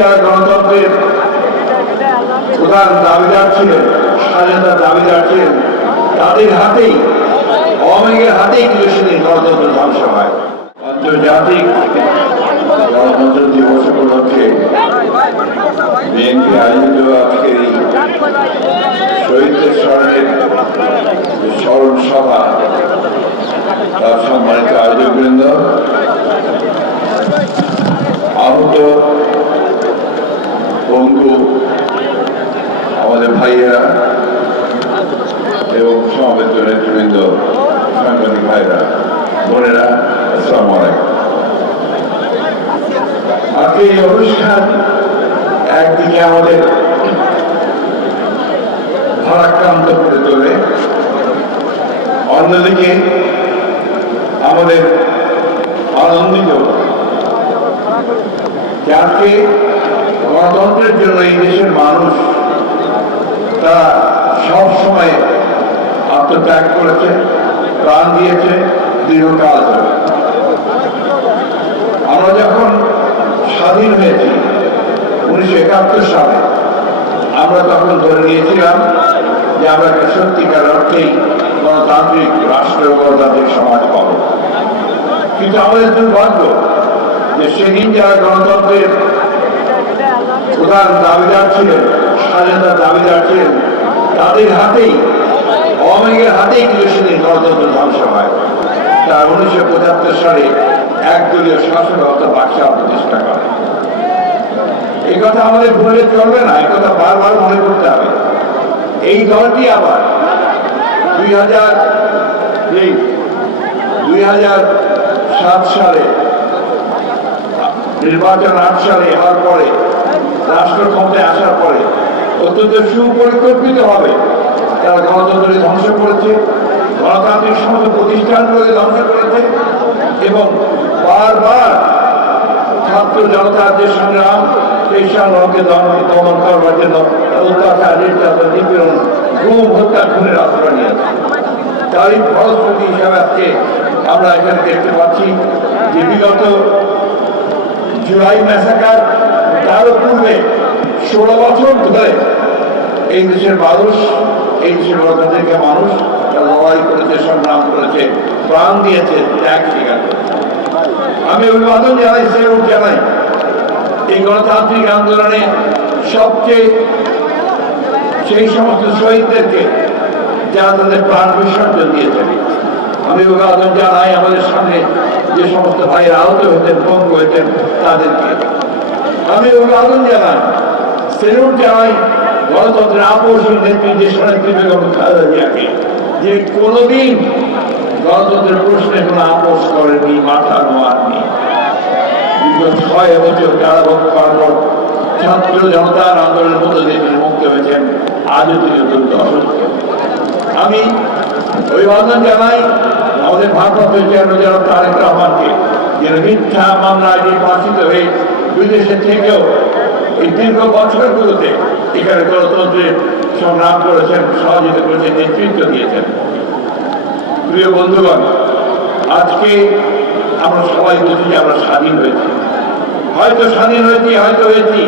যারা গণতন্ত্রের প্রধান দাবিদার ছিলেন, স্বাধীনতার দাবিদার ছিলেন, তাদের হাতেই, আওয়ামী লীগের হাতেই কিন্তু সেদিন গণতন্ত্র ধ্বংস হয়। আন্তর্জাতিক গণতন্ত্র দিবস উপলক্ষে বিএনপি আয়োজিত আজকের এই শহীদদের স্মরণের স্মরণ সভা, তার সম্মানিত আয়োজকবৃন্দ, আহত বন্ধু আমাদের ভাইয়েরা এবং সমবেত নেতৃবৃন্দ, সাংবাদিক ভাইরা, বোনেরা, আসসালামু আলাইকুম। আজকে এই অনুষ্ঠান একদিকে আমাদের ভারাক্রান্ত করে তোলে, অন্যদিকে আমাদের আনন্দিত যাকে গণতন্ত্রের জন্য এই দেশের মানুষ তারা সব সময় আত্মত্যাগ করেছে, প্রাণ দিয়েছে দীর্ঘকাল ধরে। আমরা যখন স্বাধীন হয়েছি 1971 সালে, আমরা তখন ধরে নিয়েছিলাম যে আমরা একটা সত্যিকার অর্থেই গণতান্ত্রিক রাষ্ট্র, গণতান্ত্রিক সমাজ পাব। কিন্তু আমাদের দুর্ভাগ্য যে সেদিন যারা গণতন্ত্রের প্রধান দাবিদার ছিলেন, স্বাধীনতার দাবিদার ছিলেন, তাদের হাতেই, আওয়ামী লীগের হাতেই কিন্তু সেদিন গণতন্ত্র ধ্বংস হয়। তার 1975 সালে একদলীয় শাসন ব্যবস্থা বাকশাল প্রতিষ্ঠা করে। এই কথা আমাদের ভুলে চলবে না, এই কথা বারবার মনে করতে হবে। এই দলটি আবার 2007 সালে নির্বাচন, 8 সালে হওয়ার পরে, রাষ্ট্র ক্ষমতায় আসার পরে অত্যন্ত সুপরিকল্পিত ভাবে তারা গণতন্ত্রকে ধ্বংস করেছে, গণতান্ত্রিক সমস্ত প্রতিষ্ঠানগুলোকে ধ্বংস করেছে এবং বারবার ছাত্র জনতার যে সংগ্রাম, সেই সংগ্রামকে দমন করবার জন্য অত্যাচার, নির্যাতন, নিপীড়ন, গুম, হত্যা, খুনের আশ্রয় নিয়েছে। তারই ফলশ্রুতি হিসাবে আজকে আমরা এখানে দেখতে পাচ্ছি যে বিগত জুলাই ম্যাসাকার, তারও পূর্বে 16 বছর ধরে এই দেশের মানুষ, এই দেশের গণতান্ত্রিক মানুষ লড়াই করেছে, সংগ্রাম করেছে, প্রাণ দিয়েছে, ত্যাগ স্বীকার করেছে। আমি অভিবাদন জানাই, সেলুট জানাই এই গণতান্ত্রিক আন্দোলনে সবচেয়ে সেই সমস্ত শহীদদেরকে যারা তাদের প্রাণ বিসর্জন দিয়েছেন। আমি অভিবাদন জানাই আমাদের সামনে যে সমস্ত ভাইয়ের আহত হয়েছেন, পঙ্গু হয়েছেন, তাদেরকে আমি অভিবাদন জানাই, সেলুট জানাই গণতন্ত্রের আপসী নেত্রী দেশনেত্রী বেগম খালেদা জিয়াকে, যে কোনোদিন গণতন্ত্রের প্রশ্নে কোনো আপোষ করেনি, মাথা নোয়াননি। দীর্ঘ 6 বছর কারাভোগ করার পর ছাত্র জনতার আন্দোলনের মধ্যে দিয়ে তিনি মুক্ত হয়েছেন, আজও তিনি অত্যন্ত অসুস্থ। আমি অভিবাদন জানাই আমাদের ভারপ্রাপ্ত চেয়ারম্যান জনাব তারেক রহমানকে, যিনি মিথ্যা মামলায় নির্বাচিত হয়ে বিদেশে থেকেও এই দীর্ঘ বছরগুলোতে এখানে গণতন্ত্রের সংগ্রাম করেছেন, সহযোগিতা করেছেন, নেতৃত্ব দিয়েছেন। প্রিয় বন্ধুগণ, আজকে আমরা সবাই বলছি যে আমরা স্বাধীন হয়েছি, হয়তো স্বাধীন হয়েছি, হয়তো হয়েছি,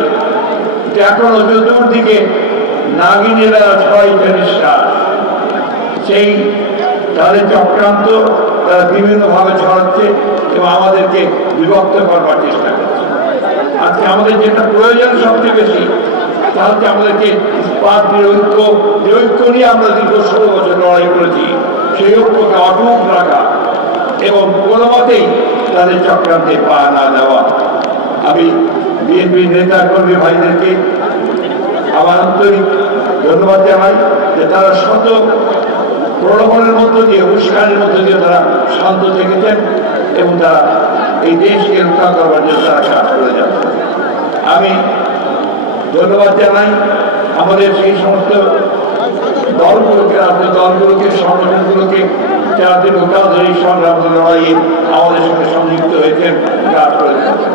এখনো চতুর্দিকে নাগিনেরা ছড়াইছে নিঃশ্বাস। সেই তাদের চক্রান্ত তারা বিভিন্নভাবে ছড়াচ্ছে এবং আমাদেরকে বিভক্ত করবার চেষ্টা করছে। আজকে আমাদের যেটা প্রয়োজন সবচেয়ে বেশি, তা হচ্ছে আমাদেরকে ইস্পাত ঐক্য, যে ঐক্য নিয়ে আমরা দীর্ঘ 16 বছর লড়াই করেছি, সেই ঐক্যকে অটুট রাখা এবং কোনো মতেই তাদের চক্রান্তে পা না দেওয়া। আমি বিএনপির নেতা কর্মী ভাইদেরকে আমার আন্তরিক ধন্যবাদ জানাই যে তারা শত প্রলোভনের মধ্য দিয়ে, উস্কানির মধ্য দিয়ে তারা শান্ত থেকেছেন এবং তারা এই দেশকে রক্ষা করবার জন্য তারা কাজ করে যাচ্ছে। আমি ধন্যবাদ জানাই আমাদের সেই সমস্ত দলগুলোকে, রাজনৈতিক দলগুলোকে, সংগঠনগুলোকে যারা দীর্ঘকাল ধরে এই সংগ্রাম লড়াইয়ে আমাদের সঙ্গে সংযুক্ত হয়েছেন, কাজ করে যাচ্ছেন।